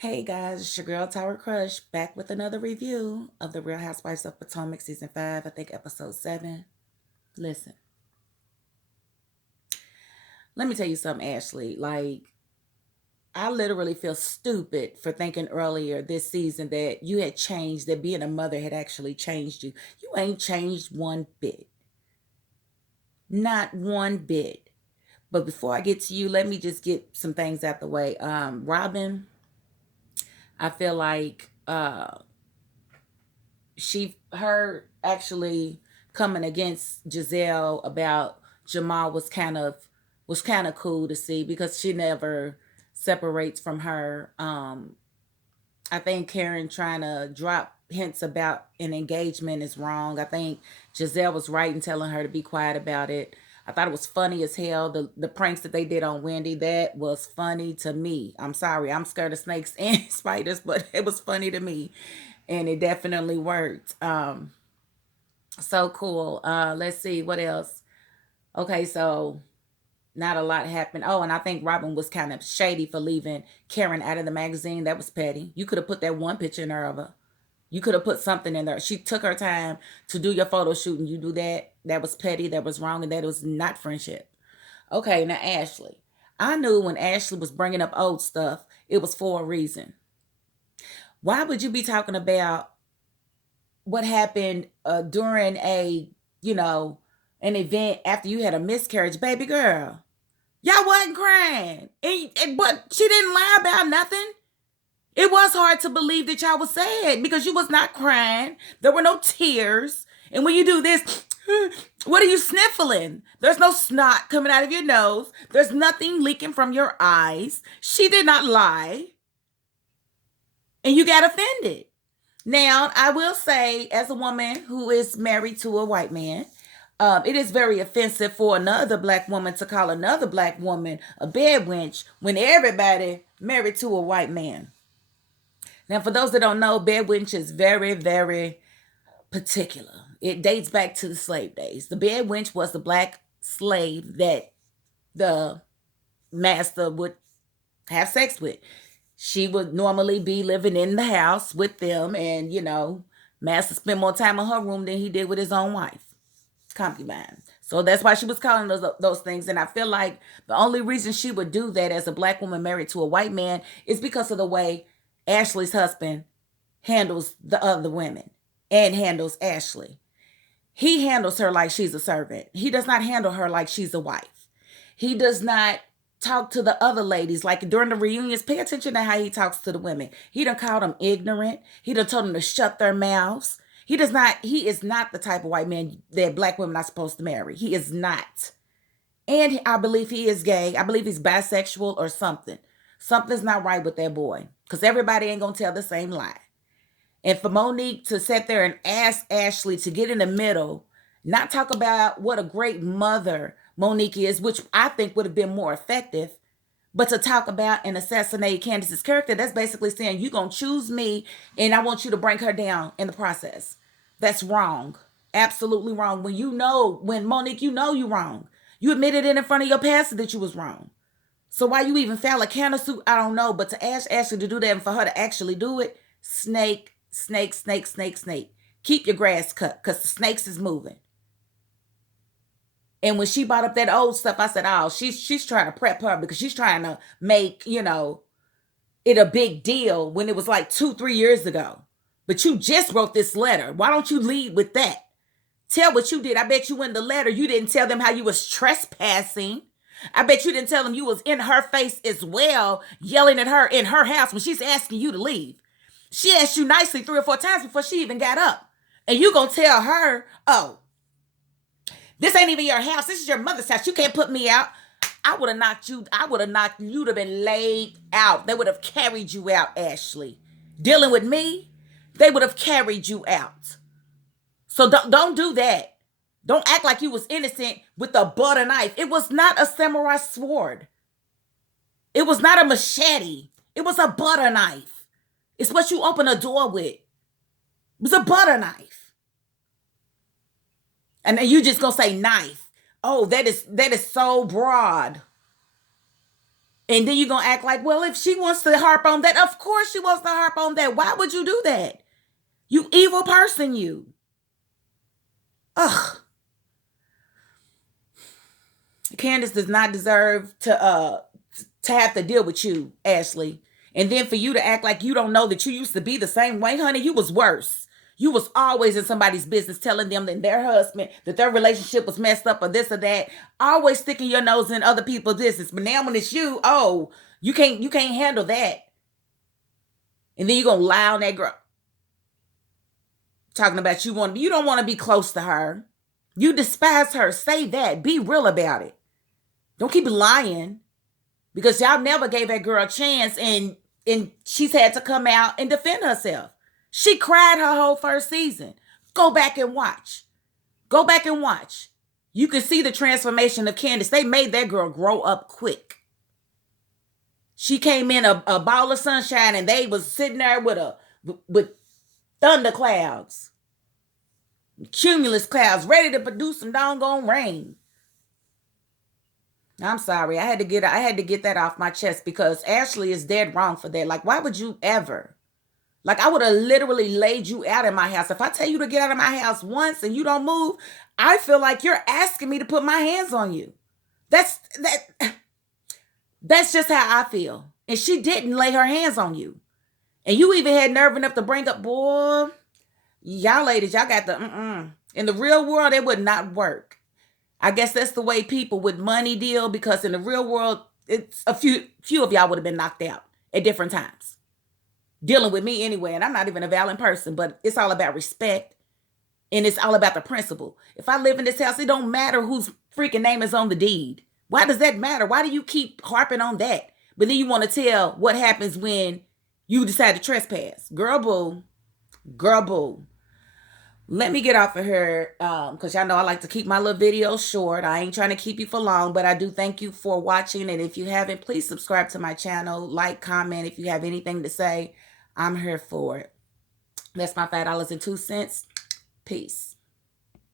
Hey guys, it's your girl Tower Crush back with another review of The Real Housewives of Potomac season 5, I think episode 7. Listen, let me tell you something, Ashley. I literally feel stupid for thinking earlier this season that you had changed, that being a mother had actually changed you. You ain't changed one bit. Not one bit. But before I get to you, let me just get some things out the way. Robin, I feel like her actually coming against Giselle about Jamal was kind of cool to see because she never separates from her. I think Karen trying to drop hints about an engagement is wrong. I think Giselle was right in telling her to be quiet about it. I thought it was funny as hell. The pranks that they did on Wendy, that was funny to me. I'm sorry, I'm scared of snakes and spiders, but it was funny to me. And it definitely worked. So cool. Let's see what else. Okay, so not a lot happened. Oh, and I think Robin was kind of shady for leaving Karen out of the magazine. That was petty. You could have put that one picture in there of her. You could have put something in there. She took her time to do your photo shoot, and you do that. That was petty. That was wrong, and that was not friendship. Okay, now Ashley. I knew when Ashley was bringing up old stuff, it was for a reason. Why would you be talking about what happened during you know, an event after you had a miscarriage, baby girl? Y'all wasn't crying, but she didn't lie about nothing. It was hard to believe that y'all was sad because you was not crying. There were no tears. And when you do this, what are you sniffling? There's no snot coming out of your nose. There's nothing leaking from your eyes. She did not lie. And you got offended. Now, I will say, as a woman who is married to a white man, it is very offensive for another black woman to call another black woman a bed wench when everybody married to a white man. Now, for those that don't know, bed wench is very, very particular. It dates back to the slave days. The bed wench was the black slave that the master would have sex with. She would normally be living in the house with them, and master spent more time in her room than he did with his own wife, concubine. So that's why she was calling those things. And I feel like the only reason she would do that as a black woman married to a white man is because of the way Ashley's husband handles the other women and handles Ashley. He handles her like she's a servant. He does not handle her like she's a wife. He does not talk to the other ladies like during the reunions. Pay attention to how he talks to the women. He done called them ignorant. He done told them to shut their mouths. He is not the type of white man that black women are supposed to marry. He is not. And I believe he is gay. I believe he's bisexual or something. Something's not right with that boy. Because everybody ain't going to tell the same lie. And for Monique to sit there and ask Ashley to get in the middle, not talk about what a great mother Monique is, which I think would have been more effective, but to talk about and assassinate Candace's character, that's basically saying you're going to choose me and I want you to bring her down in the process. That's wrong. Absolutely wrong. When Monique, you're wrong. You admitted it in front of your pastor that you was wrong. So why you even file a countersuit, I don't know. But to ask Ashley to do that and for her to actually do it, snake, snake, snake, snake, snake. Keep your grass cut because the snakes is moving. And when she brought up that old stuff, I said, oh, she's trying to prep her because she's trying to make, it a big deal when it was like 2-3 years ago. But you just wrote this letter. Why don't you lead with that? Tell what you did. I bet you in the letter, you didn't tell them how you was trespassing. I bet you didn't tell them you was in her face as well, yelling at her in her house when she's asking you to leave. She asked you nicely 3 or 4 times before she even got up. And you gonna tell her, oh, this ain't even your house. This is your mother's house. You can't put me out. I would have knocked you. You'd have been laid out. They would have carried you out, Ashley. Dealing with me, they would have carried you out. So don't do that. Don't act like you was innocent with a butter knife. It was not a samurai sword. It was not a machete. It was a butter knife. It's what you open a door with. It was a butter knife. And then you just gonna say knife. Oh, that is so broad. And then you're going to act like, well, if she wants to harp on that, of course she wants to harp on that. Why would you do that? You evil person, you. Ugh. Candace does not deserve to have to deal with you, Ashley. And then for you to act like you don't know that you used to be the same way, honey, you was worse. You was always in somebody's business telling them that their husband, that their relationship was messed up or this or that. Always sticking your nose in other people's business. But now when it's you, oh, you can't handle that. And then you're gonna lie on that girl. Talking about you don't want to be close to her. You despise her. Say that. Be real about it. Don't keep lying. Because y'all never gave that girl a chance and she's had to come out and defend herself. She cried her whole first season. Go back and watch. Go back and watch. You can see the transformation of Candace. They made that girl grow up quick. She came in a ball of sunshine and they was sitting there with thunder clouds, cumulus clouds, ready to produce some doggone rain. I'm sorry. I had to get that off my chest because Ashley is dead wrong for that. Like, why would you ever? Like, I would have literally laid you out in my house. If I tell you to get out of my house once and you don't move, I feel like you're asking me to put my hands on you. That's just how I feel. And she didn't lay her hands on you. And you even had nerve enough to bring up, boy, y'all ladies, y'all got the In the real world, it would not work. I guess that's the way people with money deal, because in the real world, it's a few of y'all would have been knocked out at different times. Dealing with me anyway, and I'm not even a violent person, but it's all about respect, and it's all about the principle. If I live in this house, it don't matter whose freaking name is on the deed. Why does that matter? Why do you keep harping on that? But then you want to tell what happens when you decide to trespass. Girl, boo. Girl, boo. Let me get off of here because y'all know I like to keep my little videos short. I ain't trying to keep you for long, but I do thank you for watching. And if you haven't, please subscribe to my channel. Like, comment. If you have anything to say, I'm here for it. That's my $5.02. Peace.